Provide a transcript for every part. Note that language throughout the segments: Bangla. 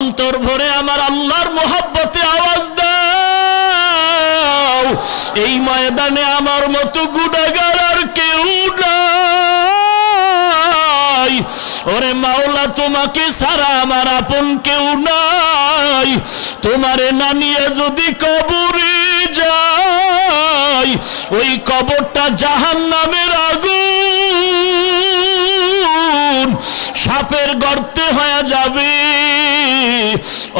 অন্তর ভরে আমার আল্লাহর মোহাব্বতে আওয়াজ দাও। এই ময়দানে আমার মতো গুনাহগার আর কেউ নাই। ওরে মাওলা, তোমাকে ছাড়া আমার আপন কেউ নাই। তোমারে না নিয়ে যদি কবরে যাই, ওই কবরটা জাহান্নামের আগুন, সাপের গর্তে হয়ে যাবে।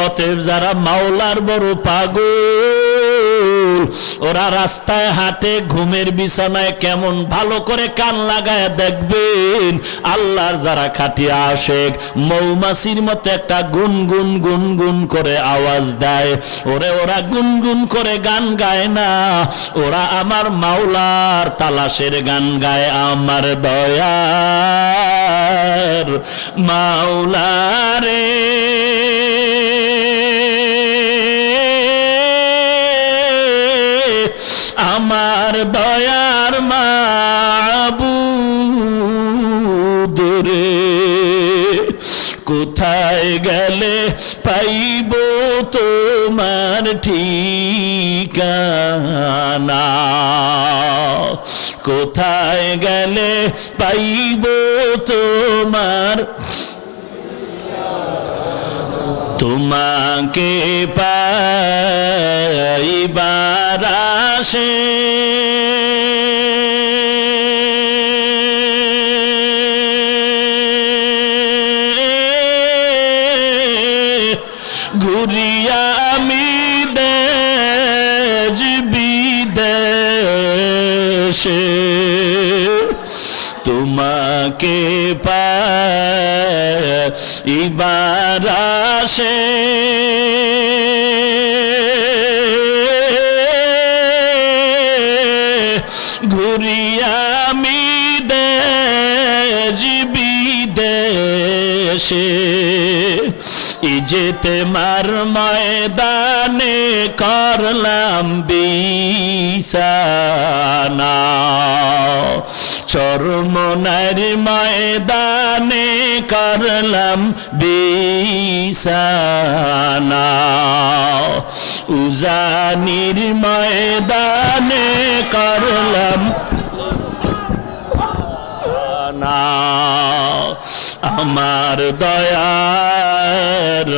অতএব যারা মাওলার বড় পাগল, ওরা রাস্তায় হাঁটে, ঘুমের বিছানায় কেমন ভালো করে কান লাগায় দেখবেন। আল্লাহর যারা খাটিয়া আশেক, মৌমাছির মতো একটা গুনগুন গুনগুন করে আওয়াজ দেয়। ওরা গুনগুন করে গান গায় না, ওরা আমার মাওলার তালাশের গান গায়। আমার দয়ার মাওলারে, আমার দয়ার মাবুদ রে, কোথায় গেলে পাইব তোমার ঠিকানা? কোথায় গেলে পাইব তোমার? তোমাকে পাইবার আশে ঘুরিয়া আমি দেশ বিদেশে, তোমাকে পাইবার আশে ঘুরিয়া আমি দেশ বিদেশে। ইজেতে মার ময়দানে করলাম বিছানা, চরমনার ময়দানে করলাম বিছানা, উজানির ময়দানে করলাম না। আমার দয়ার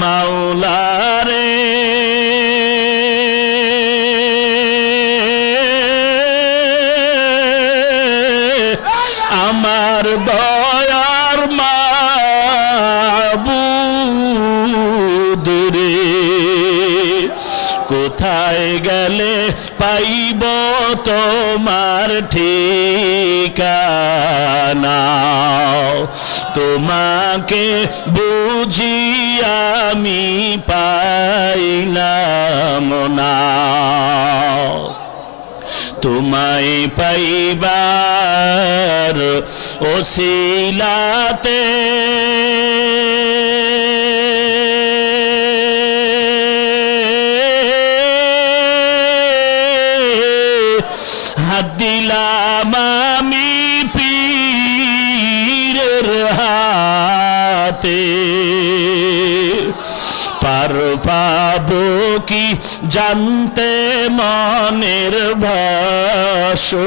মাওলারে, আমার দয়ার মাবুদ রে, কোথায় গেলে পাইব তোমার ঠিকানা? তোমাকে বুঝি আমি পাইলাম না, তোমায় পাইবার ওসিলাতে হাত দিলাম আমি পীরের হাতে। পার পাবো কি জানতে মনের বাসনা,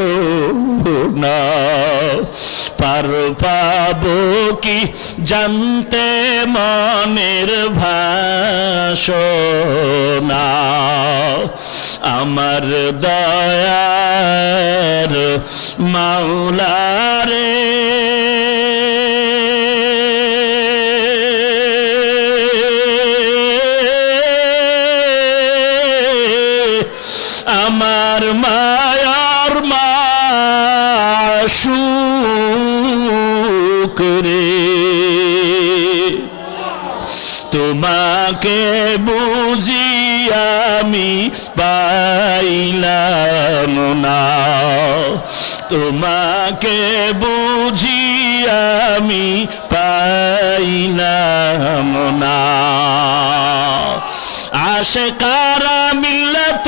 পার পাবো কি জানতে মনের বাসনা। আমার দয়ার মাওলারে, আমার মায়ার মাশূক রে, তোমাকে বুঝি আমি পাইলাম না, তোমাকে বুঝি আমি পাইলাম না। আশিকারা মিল্লাত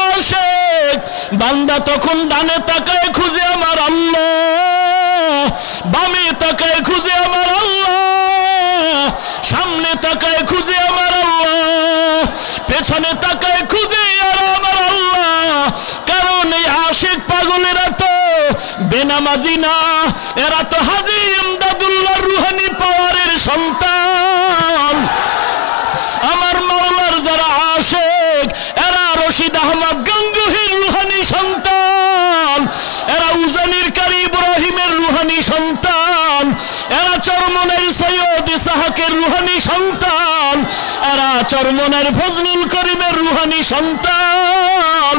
বান্দা তখন ডানে তাকায় খুঁজে আমার আল্লাহ, বামে তাকায় খুঁজে আমার আল্লাহ, সামনে তাকায় খুঁজে আমার আল্লাহ, পেছনে তাকায় খুঁজে আর আমার আল্লাহ। কারণ এই আশিক পাগলেরা তো বেনামাজি না, এরা তো হাজী ইমদাদুল্লাহ রুহানি পাওয়ারের সন্তান। আমার মাওলার যারা আশিক এরা রশিদ আহমদ গঙ্গুহির রুহানি সন্তান, এরা উজানির কারি ইব্রাহিমের রুহানি সন্তান, এরা চরমনের সৈয়দ ইসহাকের রুহানি সন্তান, এরা চরমনের ফজলুল করিমের রুহানি সন্তান।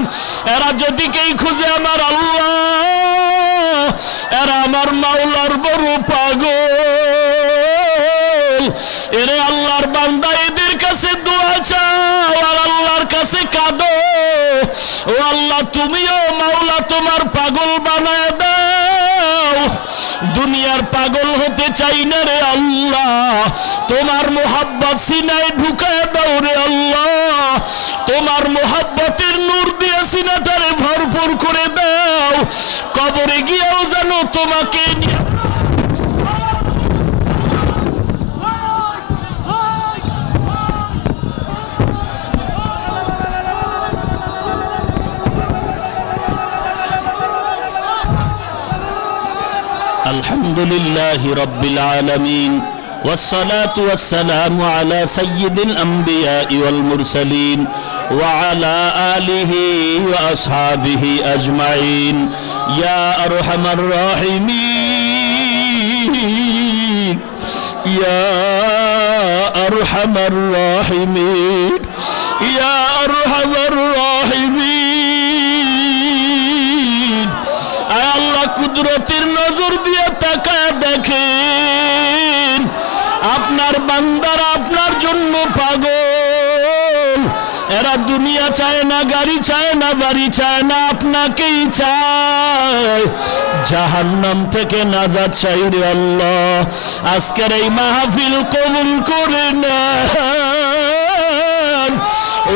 এরা যেদিকেই খুঁজে আমার আল্লাহ, এরা আমার মাওলার বড় পাগল। এরে আল্লাহর বান্দা এদের কাছে দোয়া চাও আর আল্লাহর কাছে কাঁদো। ও আল্লাহ, তুমিও মাওলা তোমার পাগল বানায় দাও। দুনিয়ার পাগল হতে চাই না রে আল্লাহ, তোমার মোহাব্বত সিনায় ঢুকায় দাও রে আল্লাহ। তোমার মোহাব্বতের নূর দিয়ে সিনাটারে ভরপুর করে দাও। কবরে গিয়েও যেন তোমাকে আলহামদুলিল্লাহি রাব্বিল আলামিন والصلاة والسلام على سيد الأنبياء والمرسلين وعلى آله وأصحابه أجمعين يا أرحم الراحمين يا أرحم الراحمين يا أرحم الراحمين আয় আল্লাহ, কুদরতের নজর দিয়ে তাকায় দেখেন আপনার বান্দারা আপনার জন্য পাগল। এরা দুনিয়া চায় না, গাড়ি চায় না, বাড়ি চায় না, আপনাকেই চায়। জাহান্নাম থেকে নাজাত চাই রে আল্লাহ। আজকের এই মাহফিল কবুল করে নেন,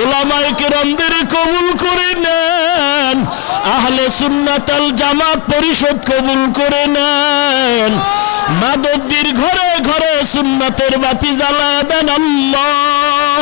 উলামায়ে কেরামদের কবুল করে নেন, আহলে সুন্নাত আল জামাত পরিষদ কবুল করে নেন। মাদবদির ঘরে ঘরে সুন্নাতের বাতি জ্বালায় দেন আল্লাহ।